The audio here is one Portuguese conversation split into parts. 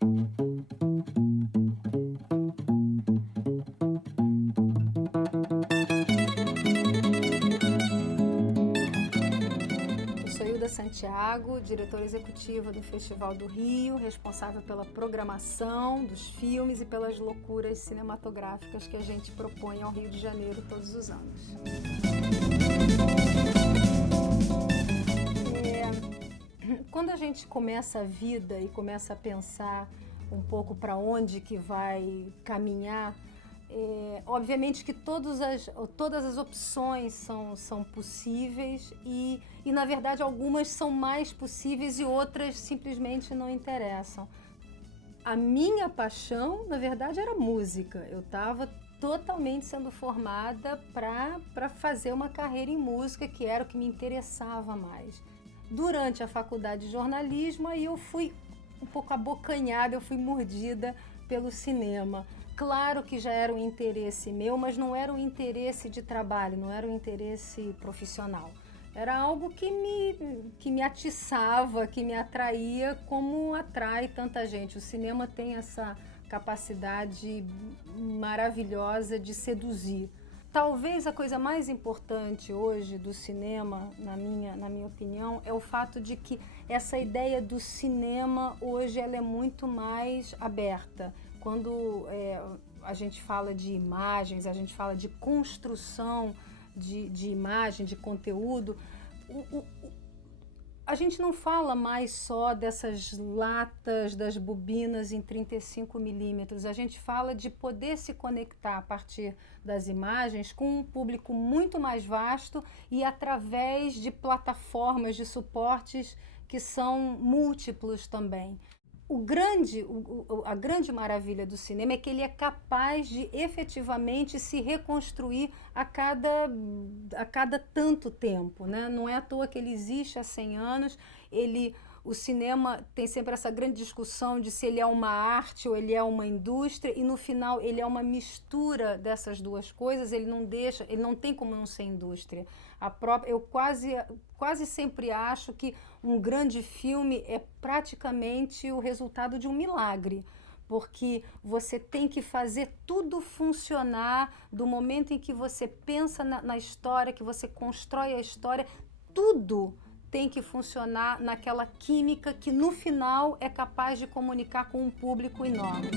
Eu sou Hilda Santiago, diretora executiva do Festival do Rio, responsável pela programação dos filmes e pelas loucuras cinematográficas que a gente propõe ao Rio de Janeiro todos os anos. Quando a gente começa a vida e começa a pensar um pouco para onde que vai caminhar, obviamente que todas as opções são possíveis e, na verdade, algumas são mais possíveis e outras simplesmente não interessam. A minha paixão, na verdade, era música. Eu estava totalmente sendo formada para fazer uma carreira em música, que era o que me interessava mais. Durante a faculdade de jornalismo, aí eu fui um pouco abocanhada, eu fui mordida pelo cinema. Claro que já era um interesse meu, mas não era um interesse de trabalho, não era um interesse profissional. Era algo que me atiçava, que me atraía, como atrai tanta gente. O cinema tem essa capacidade maravilhosa de seduzir. Talvez a coisa mais importante hoje do cinema, na minha opinião, é o fato de que essa ideia do cinema hoje ela é muito mais aberta. Quando a gente fala de imagens, a gente fala de construção de imagem, de conteúdo, a gente não fala mais só dessas latas, das bobinas em 35 milímetros, a gente fala de poder se conectar a partir das imagens com um público muito mais vasto e através de plataformas, de suportes que são múltiplos também. A grande maravilha do cinema é que ele é capaz de efetivamente se reconstruir a cada tanto tempo, né? Não é à toa que ele existe há 100 anos, o cinema tem sempre essa grande discussão de se ele é uma arte ou ele é uma indústria, e no final ele é uma mistura dessas duas coisas, ele não tem como não ser indústria. Eu quase sempre acho que um grande filme é praticamente o resultado de um milagre, porque você tem que fazer tudo funcionar do momento em que você pensa na história, que você constrói a história, tudo tem que funcionar naquela química que no final é capaz de comunicar com um público enorme.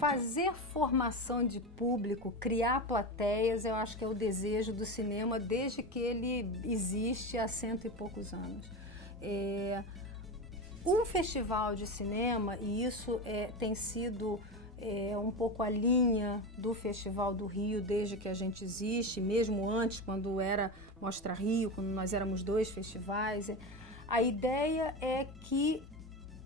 Fazer formação de público, criar plateias, eu acho que é o desejo do cinema desde que ele existe há 100 e poucos anos. Um festival de cinema, e isso tem sido um pouco a linha do Festival do Rio desde que a gente existe, mesmo antes, quando era Mostra Rio, quando nós éramos 2 festivais. A ideia é que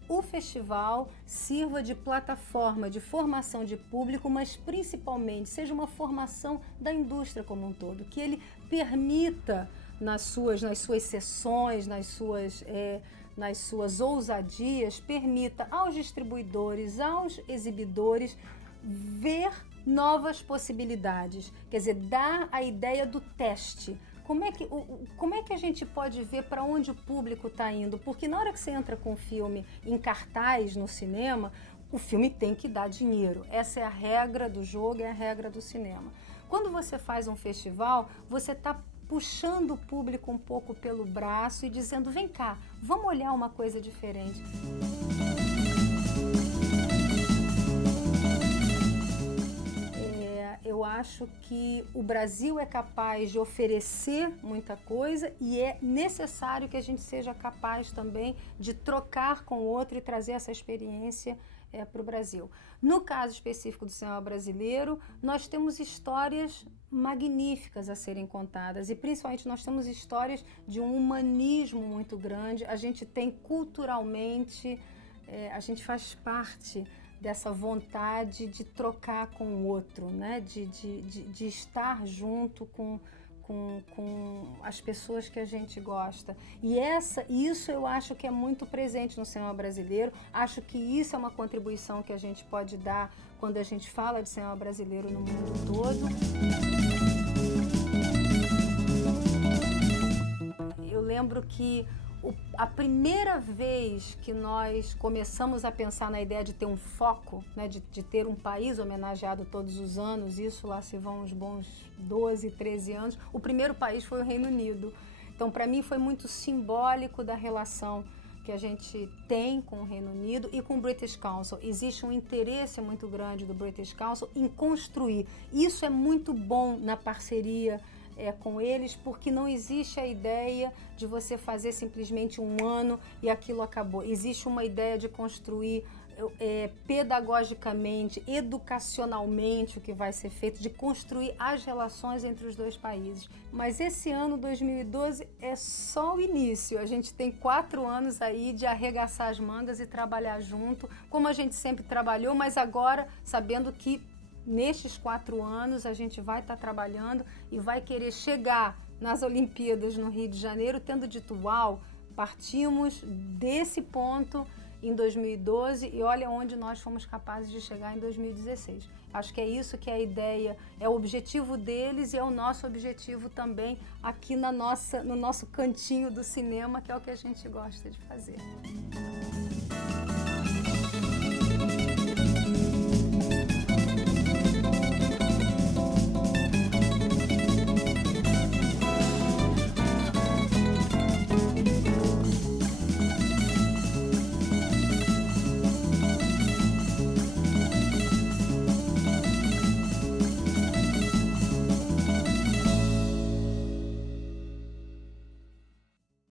o festival sirva de plataforma de formação de público, mas principalmente seja uma formação da indústria como um todo, que ele permita nas suas sessões, nas suas ousadias, permita aos distribuidores, aos exibidores ver novas possibilidades, quer dizer, dar a ideia do teste. Como é que a gente pode ver para onde o público está indo? Porque na hora que você entra com um filme em cartaz no cinema, o filme tem que dar dinheiro. Essa é a regra do jogo, é a regra do cinema. Quando você faz um festival, você está puxando o público um pouco pelo braço e dizendo, vem cá, vamos olhar uma coisa diferente. Eu acho que o Brasil é capaz de oferecer muita coisa e é necessário que a gente seja capaz também de trocar com o outro e trazer essa experiência para o Brasil. No caso específico do cinema brasileiro, nós temos histórias magníficas a serem contadas e principalmente nós temos histórias de um humanismo muito grande. A gente tem culturalmente, a gente faz parte dessa vontade de trocar com o outro, né? de estar junto com as pessoas que a gente gosta. E isso eu acho que é muito presente no cinema brasileiro. Acho que isso é uma contribuição que a gente pode dar quando a gente fala de cinema brasileiro no mundo todo. Eu lembro que A primeira vez que nós começamos a pensar na ideia de ter um foco, né, de ter um país homenageado todos os anos, isso lá se vão uns bons 12, 13 anos, o primeiro país foi o Reino Unido. Então, para mim, foi muito simbólico da relação que a gente tem com o Reino Unido e com o British Council. Existe um interesse muito grande do British Council em construir. Isso é muito bom na parceria com eles, porque não existe a ideia de você fazer simplesmente um ano e aquilo acabou. Existe uma ideia de construir pedagogicamente, educacionalmente o que vai ser feito, de construir as relações entre os dois países. Mas esse ano, 2012, é só o início. A gente tem 4 anos aí de arregaçar as mangas e trabalhar junto, como a gente sempre trabalhou, mas agora sabendo que nestes 4 anos a gente vai estar trabalhando e vai querer chegar nas Olimpíadas no Rio de Janeiro tendo dito, uau, partimos desse ponto em 2012 e olha onde nós fomos capazes de chegar em 2016. Acho que é isso que é a ideia, é o objetivo deles e é o nosso objetivo também aqui no nosso cantinho do cinema, que é o que a gente gosta de fazer.